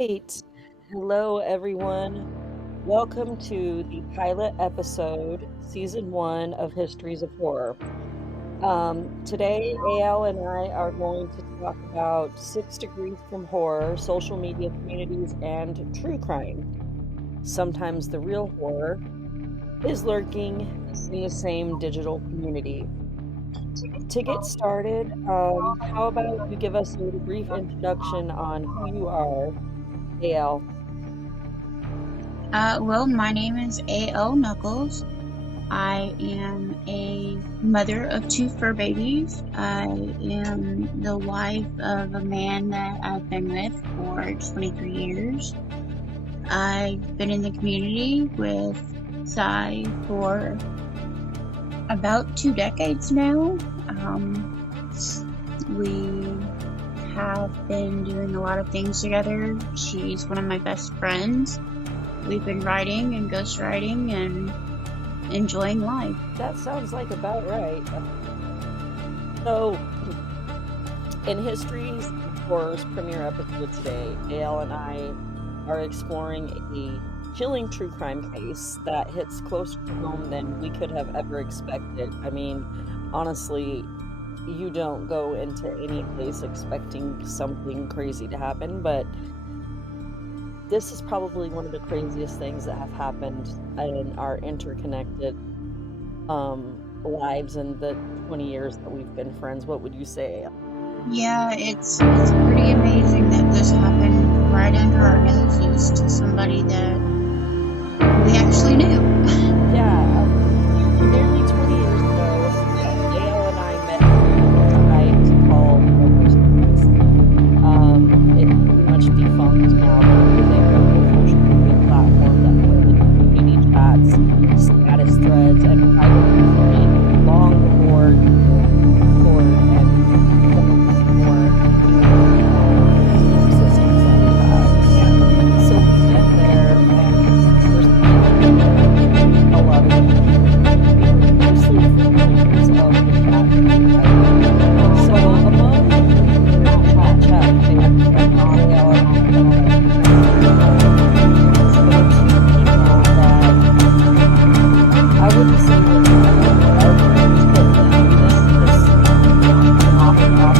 Right. Hello, everyone. Welcome to the pilot episode, season one of Histories of Horror. Today, AL and I are going to talk about 6 degrees from horror, social media communities, and true crime. Sometimes the real horror is lurking in the same digital community. To get started, how about you give us a brief introduction on who you are, AL? My name is A.L. Knuckles. I am a mother of two fur babies. I am the wife of a man that I've been with for 23 years. I've been in the community with Cy for about 2 decades now. We have been doing a lot of things together. She's one of my best friends. We've been writing and ghostwriting and enjoying life. That sounds like about right. So, in Histories of Horror's premiere episode today, AL and I are exploring a chilling true crime case that hits closer to home than we could have ever expected. I mean, honestly, you don't go into any place expecting something crazy to happen, but this is probably one of the craziest things that have happened in our interconnected lives in the 20 years that we've been friends. What would you say? Yeah, it's pretty amazing that this happened right under our noses to somebody that we actually knew. Yeah, nearly 20 years ago, Dale and I met through a site called it pretty much defunct now, but it was a local social media platform that provided community chats, status threads, and private messaging long before Discord and more systems that we have. So we met there, and first thing a lot of we were mostly frequenters of the chat. So among that chat, they had Ariel and I wouldn't say we're our friends, but we knew them just off and off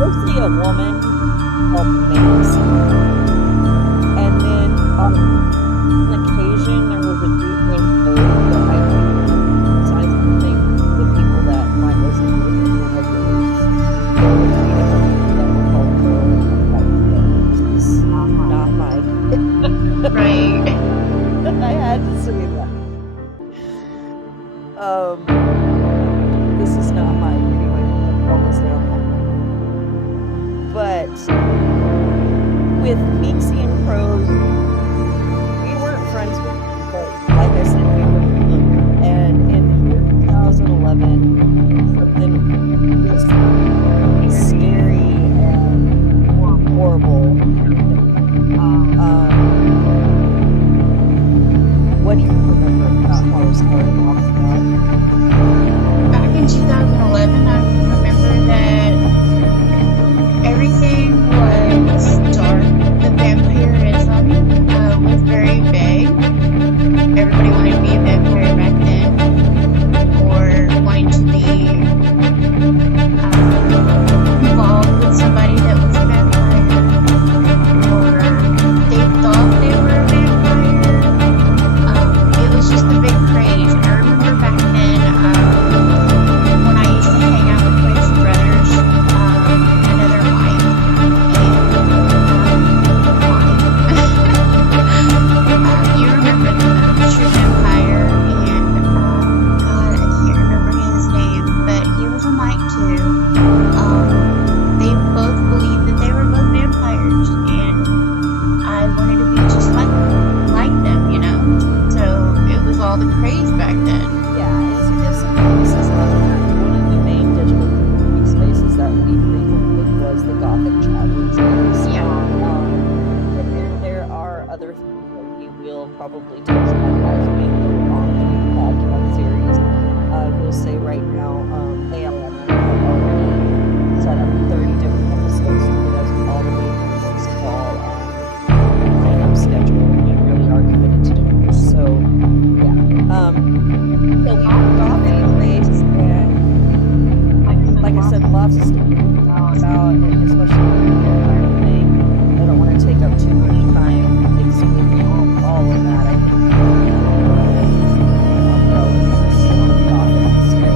mostly a woman called Nancy. And then on occasion there was a dude named Cody that I think besides the thing the people that might listen to this were regulars. There were 3 different people that were called Cody, and I was like, this is not my Right. I had to say that. This is not my anyway, almost there. But with Meeksy and Crows, we weren't friends with them, but like I said, we were familiar. And in the year 2011, something just scary and horrible happened. What do you remember about how it started off about? Back in 2011, I remember that everything was dark. The vampirism was very vague. Everybody wanted to be a vampire back then, or wanted to be involved with somebody that was a vampire, or they thought they were a vampire. It was just a big craze. And I remember back then when I used to hang out with my two brothers, another wife, and probably touch on as we go along through the podcast series. I will say right now, AL and I have already set up 30 different episodes to get us all the way through next fall on a kind of schedule. We really are committed to doing this. So, yeah. So we moved off anyways, and like I said, lots of stuff to talk about, and especially with the entire thing. I don't want to take up too much time explaining all of that. I think all the things that are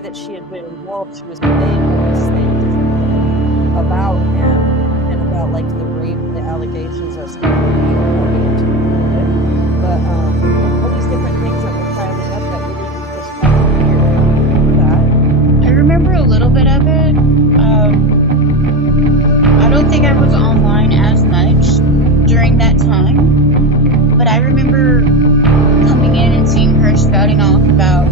that she had been involved. She was saying all these things about him and about like the rape, the allegations as to but all these different things that were piling up that really was fucking weird. Remember that? I remember a little bit of it. I don't think I was online as much during that time, but I remember coming in and seeing her spouting off about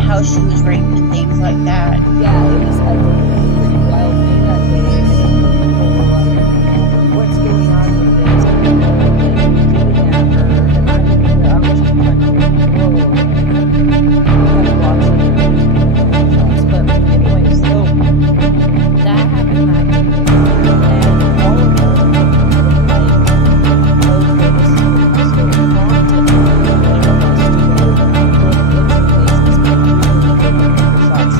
how she was raped and things like that. Yeah, it was, I think it was a pretty wild thing that day. And people were like, what's going on with this? And people were like, getting at her. And I didn't either. I was just trying to whoa. And I watched it shots. But anyway, so that happened that day. And all of us were like, okay, this is pretty so it prompted one of us to go look into places shots.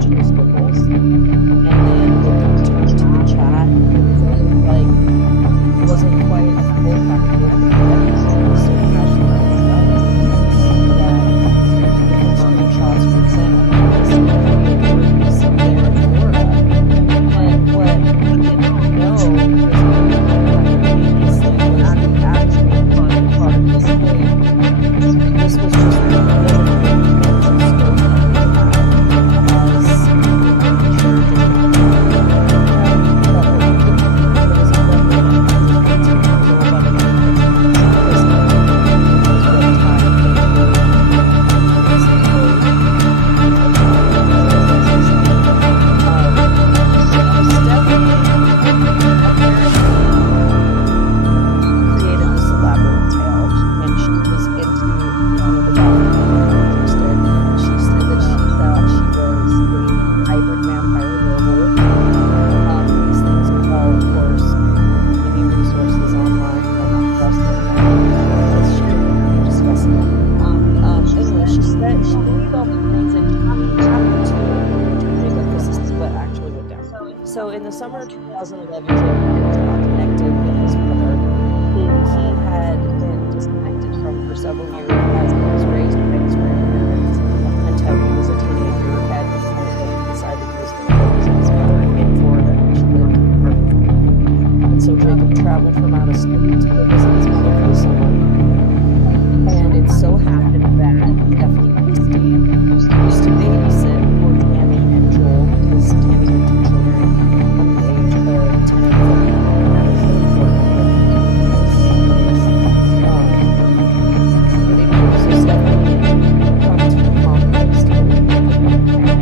indigenous locals. And then it got turned to the chat. It was almost like it wasn't quite a full-time role, but everybody was so passionate about that different screenshots were sent across the authorities there in Florida. And what we didn't know was simultaneously was the actual part of this case. This was just one of the millions of scope that we had as shared different but what we didn't know was a woman who was 18 years old by the name of Jacob Hendershot, which is what tied the missing code, Stephanie apparently created this elaborate tale, and she was into one of the documentaries interested. She said that she thought she was a hybrid vampire werewolf. These things are all, of course, any resources online from across the internet because she didn't discuss it. Anyway, she said she believed all the things, and she happened to Jacob because this is what actually went down. So in the summer of 2011, Jacob got connected with his mother, who he had been disconnected from for several years as he was raised by his grandparents until he was a teenager at the point that he decided he was going to go visit his mother in Florida. She lived in Berkeley. And so Jacob traveled from out of state to go visit his mother for the summer. And it so happened that Stephanie Christie used to babysit for Tammy and Joel because Tammy had two children from the age of 10 and 14. And that was so important for them to keep those families. But anyway, so Stephanie comes from Montana State, and she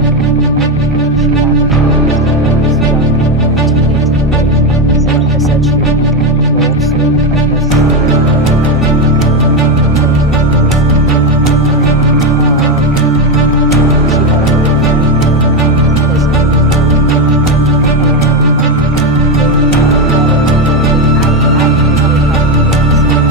happened to be this young teenage boy. And like I said, she was 18 years old,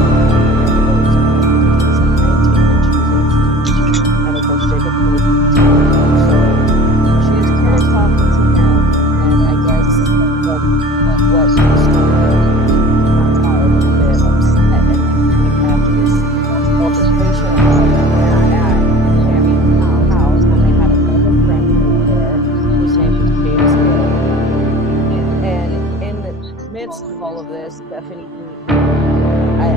so I guess of all of this, Stephanie, I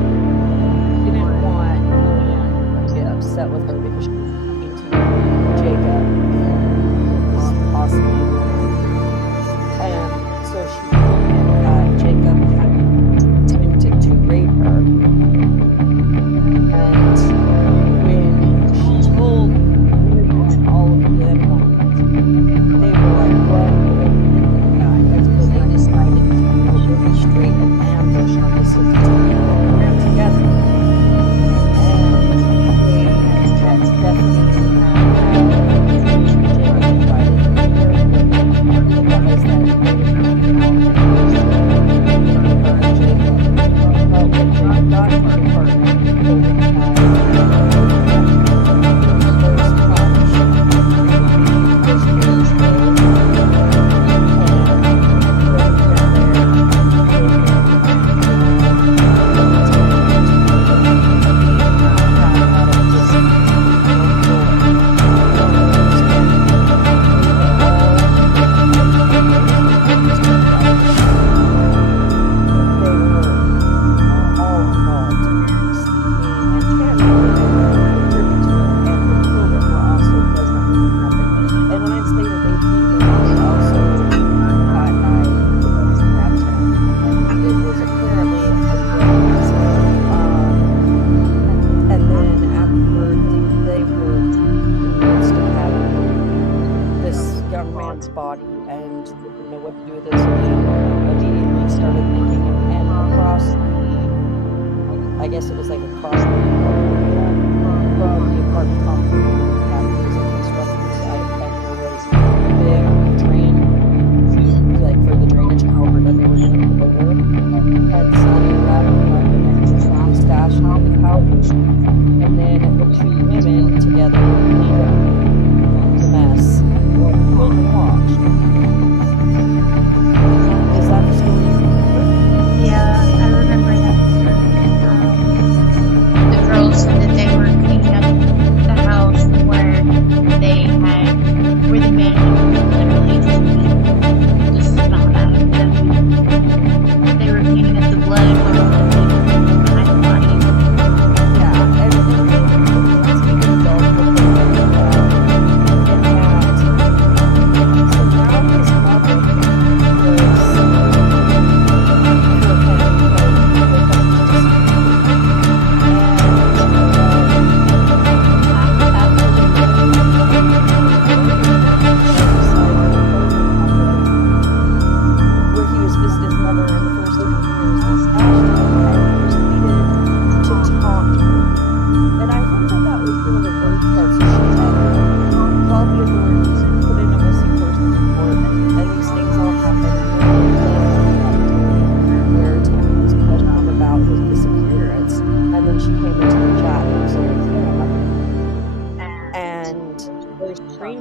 didn't want Julian to get upset with her because she was talking to Jacob and was possibly ruining. And so she told him that Jacob had attempted to rape her. And when she told Julian and all of them they were like, what? And so they decided to orchestrate an ambush on the 16-year-old pair together. And they had Stephanie and Jacob invited to the guys that they were hanging out and her and Jacob. But when Jacob got to the apartment, he told them that first punch was Julie's name. Body and didn't know what to do with it, so they immediately started thinking and across the, I guess it was like across the area from the apartment complex where the academy was a construction site, and there was a big drain, like for the drainage culvert that they were going to put over, and so they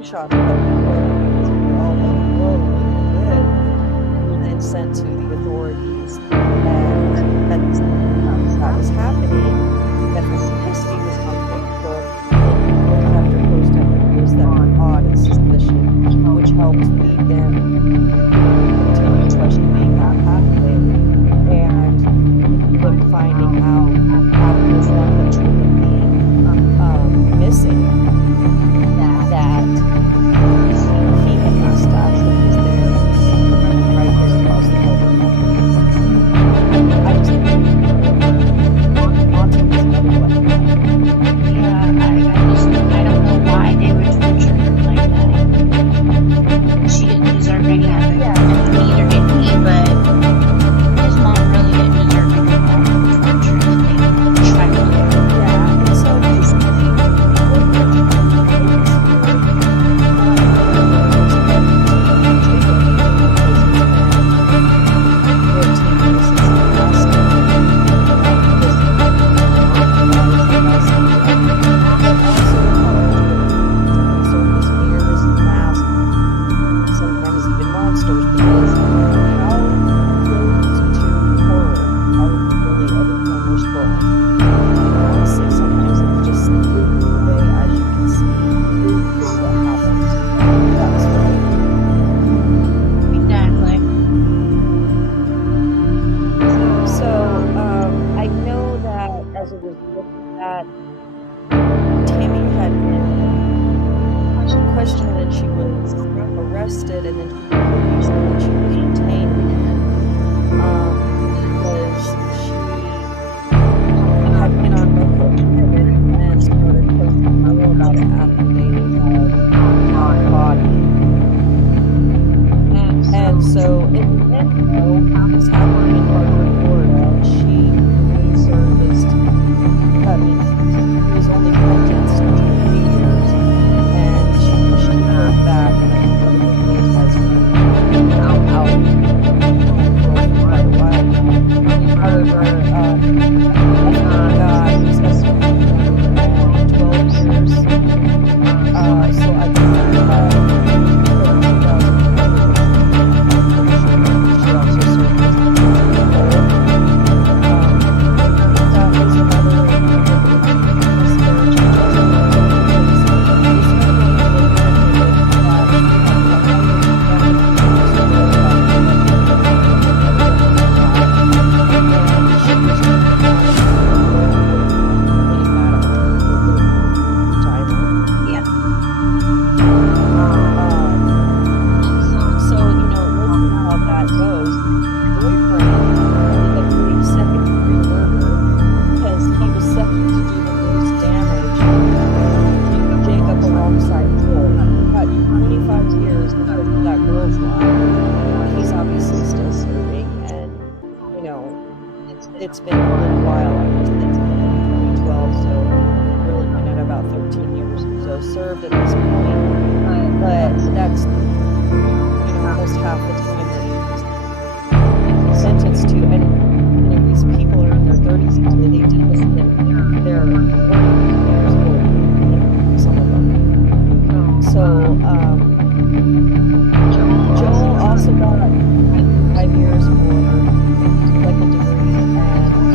screenshots of it because we were all like, whoa, look at this. We were then sent to the authorities, and at the same time as that was happening, Bethany Christie was on Facebook, making post after post that were odd and suspicious, which helped lead them to continue questioning that pathway, and them finding out after one of the being missing that he had been stashed in his there right there across the road. I just think haunting is another one. Yeah, I don't know why they would torture her like that. She didn't deserve any of it. Yeah. Neither did he, but his mom really didn't deserve any of that torture that they tried to do. Yeah, and so basically, what we're trying to focus sometimes even monsters, because how close to horror are we really every time we're scrolling? And honestly, sometimes it's just simply the way, as you can see, this is what happened. That's right. Exactly. So, I know that as it was looked at, Tammy had been questioned and she was arrested, and then recently she was detained again, because she had been on record and started posting more about it after they had found her body. And so in the end, though, this happened in Hartford, Florida. She remained serviced. I mean, he was only sentenced to 3 years, and she heard back, and I think everything has been out for quite a while now. However, Bethany got successfully 12 years. So I think that she also served as that was another Yeah. So, looking at how that goes, boyfriend ended up doing second-degree murder because he was second to do the most damage to Jacob alongside Joel. He got 25 years because of that girl's lie. He's obviously still serving, and, it's been a little while. I guess it's been 2012, so we're looking at about 13 years or so served at this point. But that's almost half the time that he was sentenced to, and these people are in their 30s now. They did this in their 40 years old, some of them. So Joel also got 5 years for second degree, and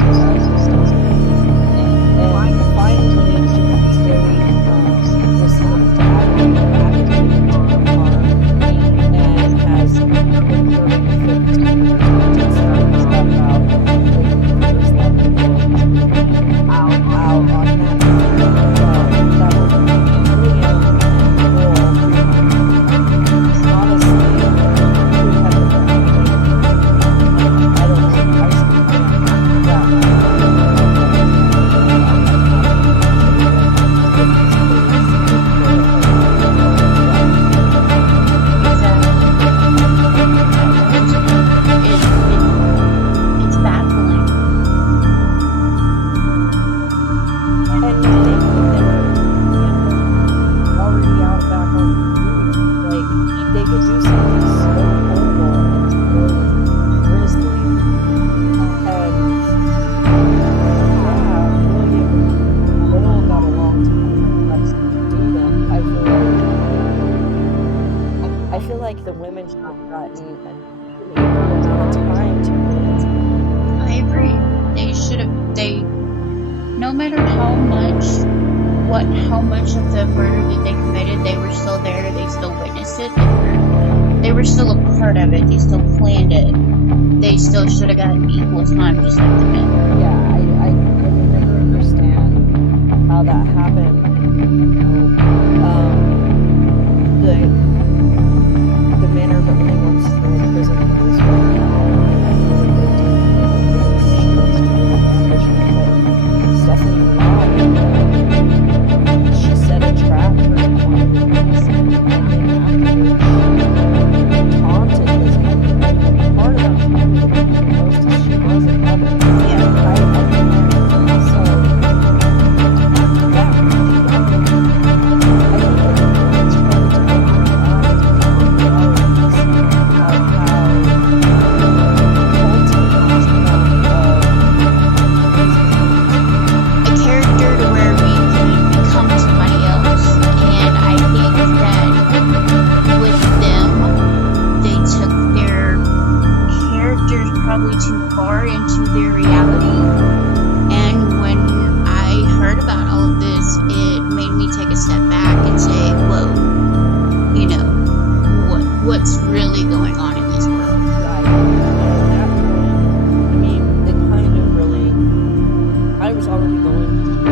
was also still serving. And finally, to this day, was sentenced to aggravated harm, and has been serving 15 years. matter how much of the murder that they committed, they were still there, they still witnessed it, they were still a part of it, they still planned it. They still should have gotten equal time, just like the men. Yeah, I never understand how that happened. The manner that they once still in prison was right now. I know that they did Stephanie lied. She set a trap for one of the innocent, and then afterwards she taunted this woman. Part of that time that the most is she was a mother. Yeah. So that really, I think it's hard to open our eyes to the realities of how A character to where we can become somebody else. And I think that with them, they took their characters probably too far into their reality. And when I heard about all of this, it made me take a step back and say, whoa, what's really going on in this world? Right. And at that point, I mean, it kind of really, I was already going through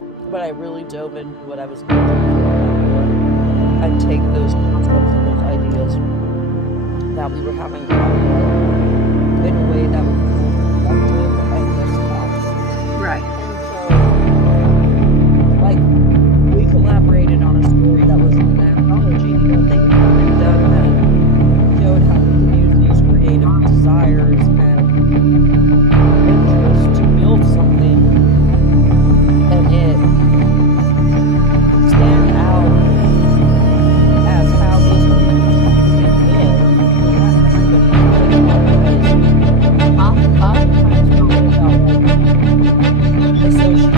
it, but I really dove into what I was going to do and take those concepts and those ideas that we were having fun with in a way that was more productive and less toxic. Right. And so, like, we collaborated on a story that was an anthology. Things that have been done that showed how we can use these creative desires and interests to build something and it stand out as how those people truly live. Not everybody oftentimes we hear about associating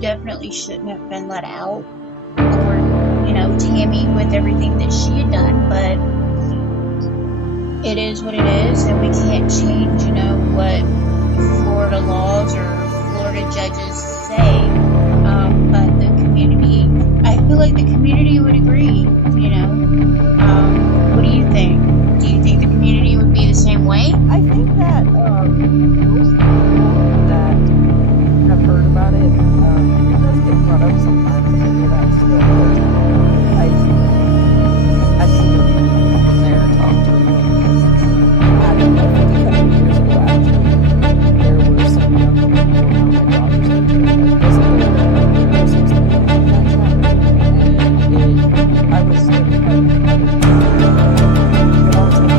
definitely shouldn't have been let out, or Tammy with everything that she had done, but it is what it is, and we can't change, what Florida laws or Florida judges say. But the community, I feel like the community would agree, What do you think? Do you think the community would be the same way? I think that most people that have heard about it, it does get brought up sometimes. I hear that still. I've seen a few people from there talk to me. I think a couple years ago, actually, there were some young people around my daughter's age that wasn't there that was experiencing that trafficking, and I was so frightened. But I was like,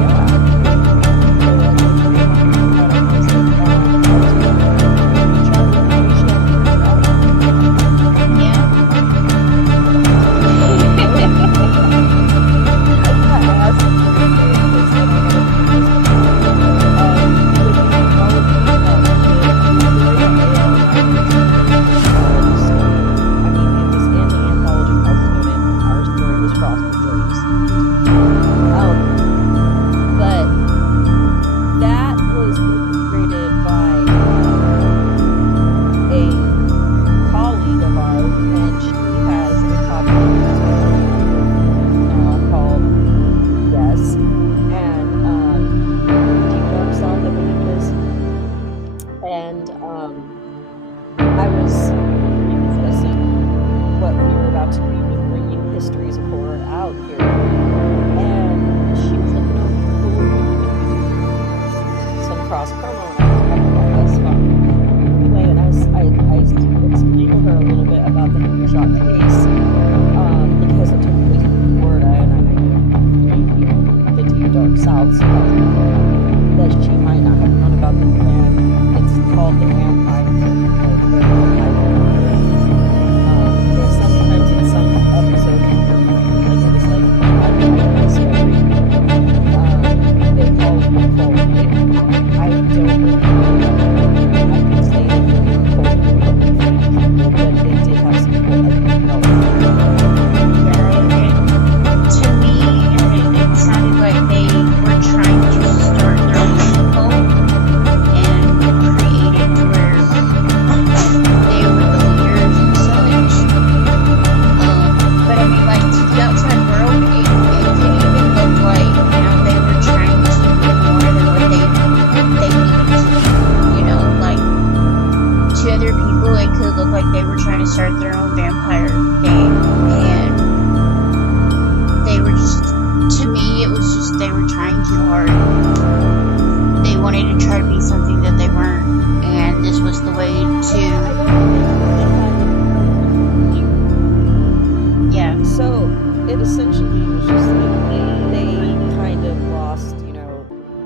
yeah. I was discussing what we were about to do with bringing Histories of Horror out here, and she was looking over cool some cross promo, and I was like, that's fun. Anyway, and I explained to her a little bit about the Hendershot case, because it took place in Florida, and I know people get to your dark south, so that she might not have known about this man. It's called the Vampire. Sometimes in some episodes, like it was like discovery, they call it the cult. I don't really know. I can say that the cult people, but they did have some cult. To me, it sounded like they were trying to start their own cult and create it to where they were the leaders and such. But I mean, like, to the outside world, it didn't even look like, they were trying to do more than what they needed to do. Like, to other people, it could look like they were trying to start their own vampire thing, and they were just, to me, it was just they were trying too hard. They wanted to try to be something that they weren't, and this was the way to, yeah. So it essentially was just like they kind of lost,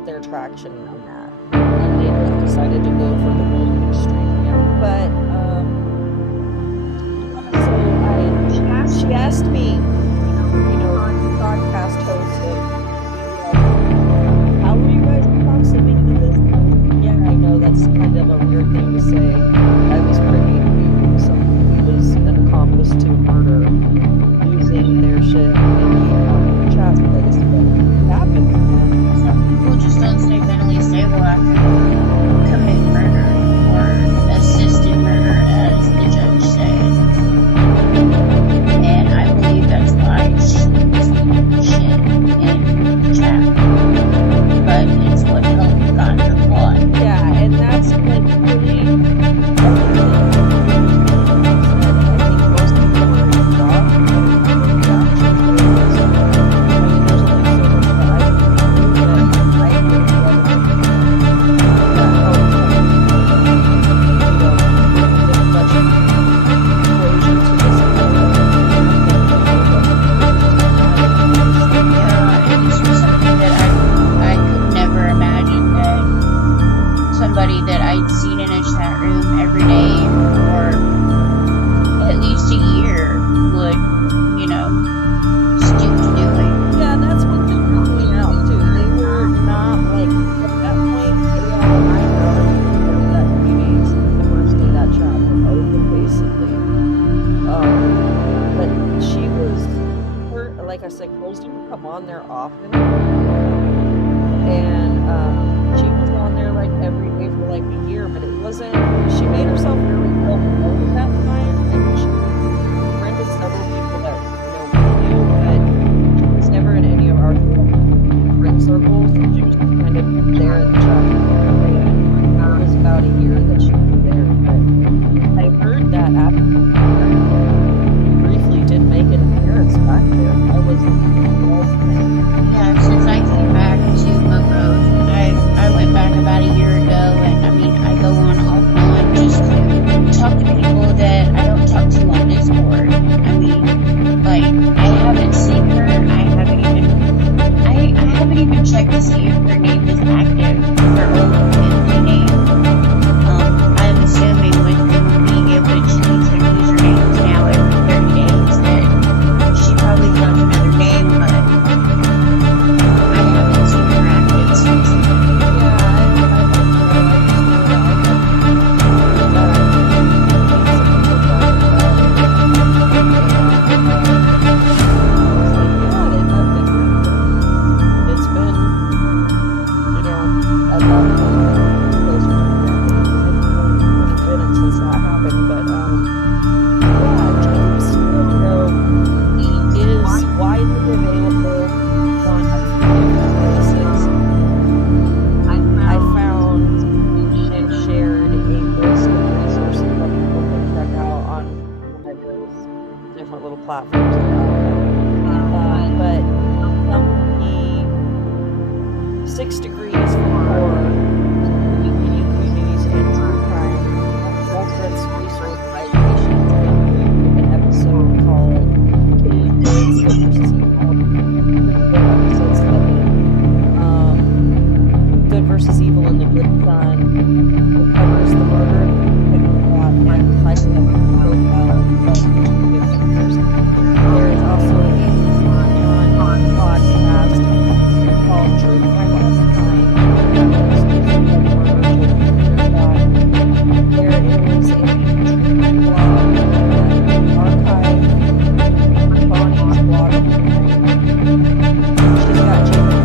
their traction on that, and they just decided to go for the more extreme. But so she asked me, podcast host, how were you guys proximity to this? Yeah, I know that's kind of a weird thing to say. I was privy to someone who was an accomplice to murder using their shit in the chat place, but it happened. Some people just don't stay mentally stable after they commit murder or assisted murder, as the judge said. And I believe that's like I said, girls didn't come on there often. And she was on there like every day for like a year, but it wasn't. She made herself really well known at that time, and she befriended several people that we knew, but she was never in any of our friend circles. She was just kind of there in the chat. And it was about a year that she was there, but I heard that after briefly did make an appearance back there. I was Yeah, since I came back to Monroe, I went back about a year ago, and I mean, I go on off and on just to talk to people that I don't talk to on Discord. I mean, like, I haven't seen her. I haven't even checked to see if her name is active, her old family name. I'm assuming with them being able to change their usernames now every 30 days that she probably found another name, but I haven't seen her active since then. It's been, at that point, closer to a decade, it's been since that happened, but, James, is widely available on a few different places. I found and shared a list of resources that people can check out on one of those different little platforms that are out there. But some of the 6 degrees from horror, unique communities, and true crime reference resource citations include an episode called Good versus Evil. Episode study. Good versus Evil in the Good Son, that covers the murder and type of profile of two victims. There is also a podcast called True Crime All the Time. There is a blog, archive, Bonnie's blog. She's got Jacob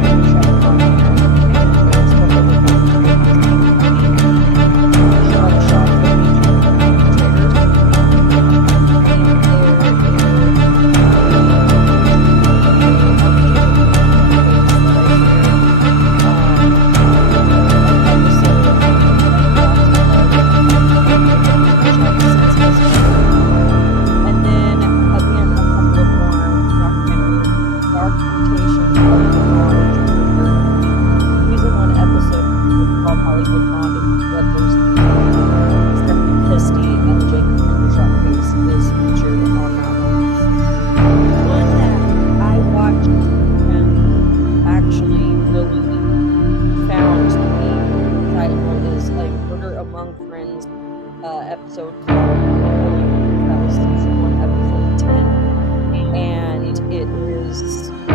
Hendershot on there. It's and then again, a couple of more documentaries, dark mutations of the knowledge worker. Season 1 episode called Hollywood Bonded Records. Stephanie Pisty and the Jacob Hendershot case is featured on that one. One that I watched and actually really found to be insightful is a Murder Among Friends episode called that was season 1 episode 10, and it is a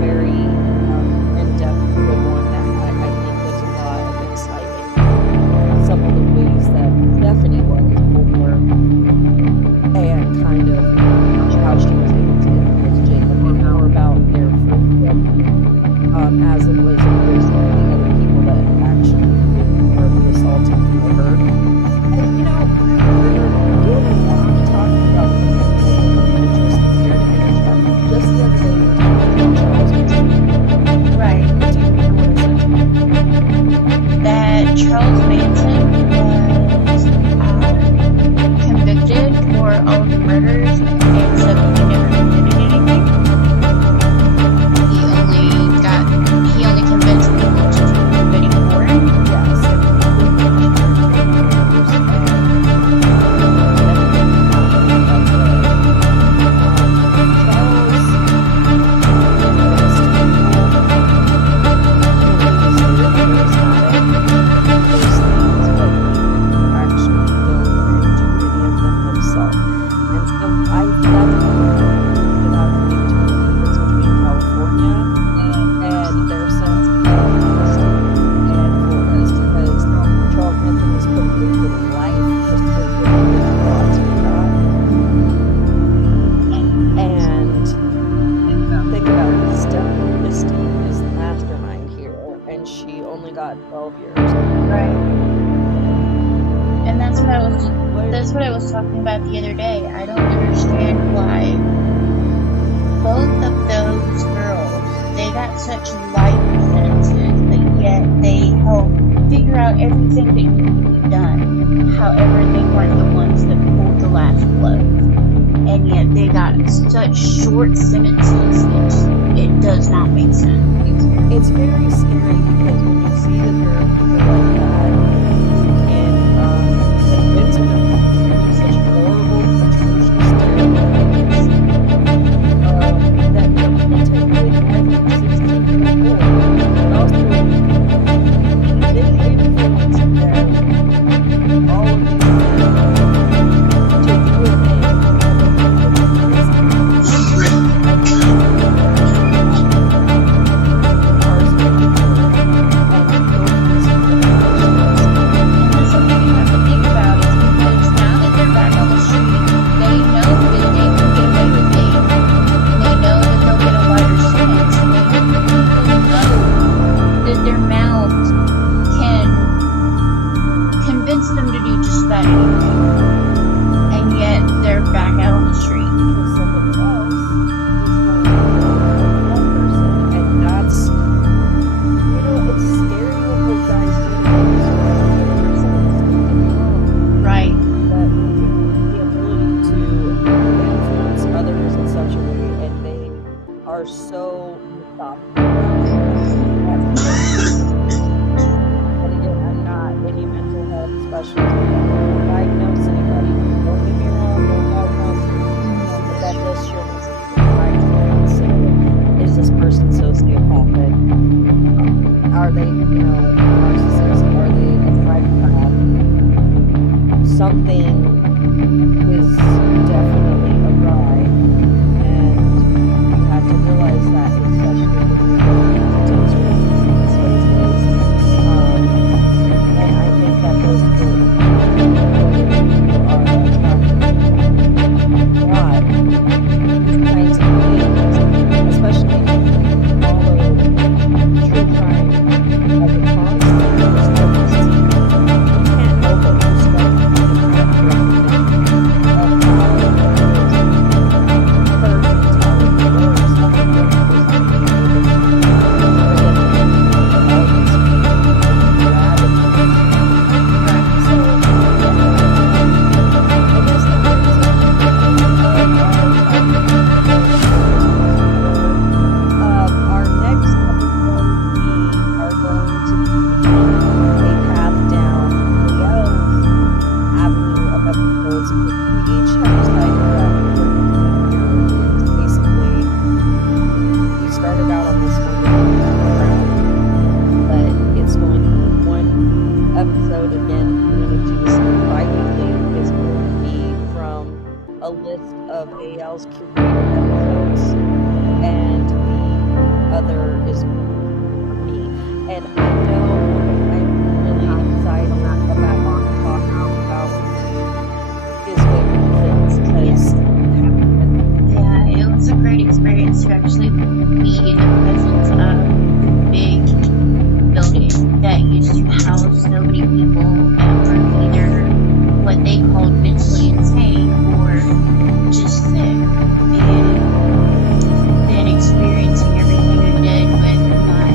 very in-depth good one that I think gives a lot of insight into some of the ways that Stephanie was before and kind of how she was able to influence Jacob and more about their friendship as it was opposed to the other people that actually were assaulting for her. And we didn't want to talk about something interesting here to interject. Just the other day we were talking about Charles Manson. Right. Do you remember what I said? That Charles Manson was convicted for all the murders, except he never committed anything. He only convinced people to keep committing for him. Yes. Actually go and do any of them himself. And so I that stood out what I was talking about the other day. I don't understand why both of those girls, they got such light sentences, but yet they helped figure out everything that needed to be done. However, they weren't the ones that pulled the last blow. And yet they got such short sentences, it does not make sense. It's very scary because when you see that there are people like that who can convince other people to do such horrible, atrocious, terrible things, that will take away the life of a 16-year-old boy, but also they influence them, all of these men, to do a thing them to do just about anything, and yet they're back out on the street. because somebody else is going to that person, and that's, it's scary what those guys do to other person. Right. But the ability to influence others in such a way, and they are so methodical. And again, I'm not any mental health specialist. Don't diagnose anybody. Don't get me wrong, don't diagnose me. But that does show me something right to consider. Is this person sociopathic? Are they, narcissist? Are they a psychopath? Something is definitely awry, and you have to realize that, especially when you're going into these spaces. And I think that those people are attracted to why these kinds of things, especially if you follow true crime as a concept, you start to see, you can't help but just start to see the recognition of how herd mentality works, how the brain is being able to all these started out on this one but it's going to be one episode again. We're going to do this bi-weekly. Is going to be from a list of AL's curated episodes, and the other is me. And I know I'm really excited about talking about his favorite things because Yeah, it was a great experience to actually be in the presence of the big building that used to house so many people that were either what they called mentally insane or just sick. And then experiencing everything I did with my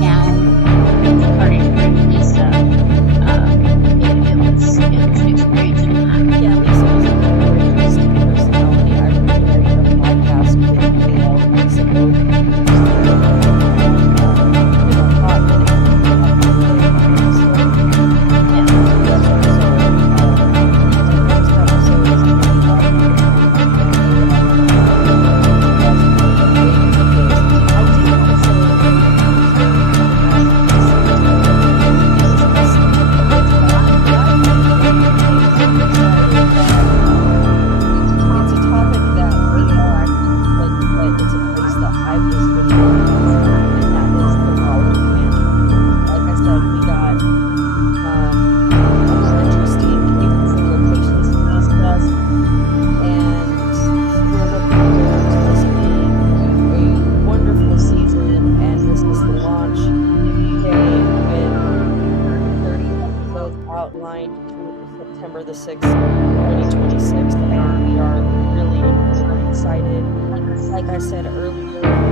now departed friend Lisa, it was an experience and a half. yeah, Lisa was a very interesting personality. I remember I did a podcast with AL weeks ago. like I said earlier,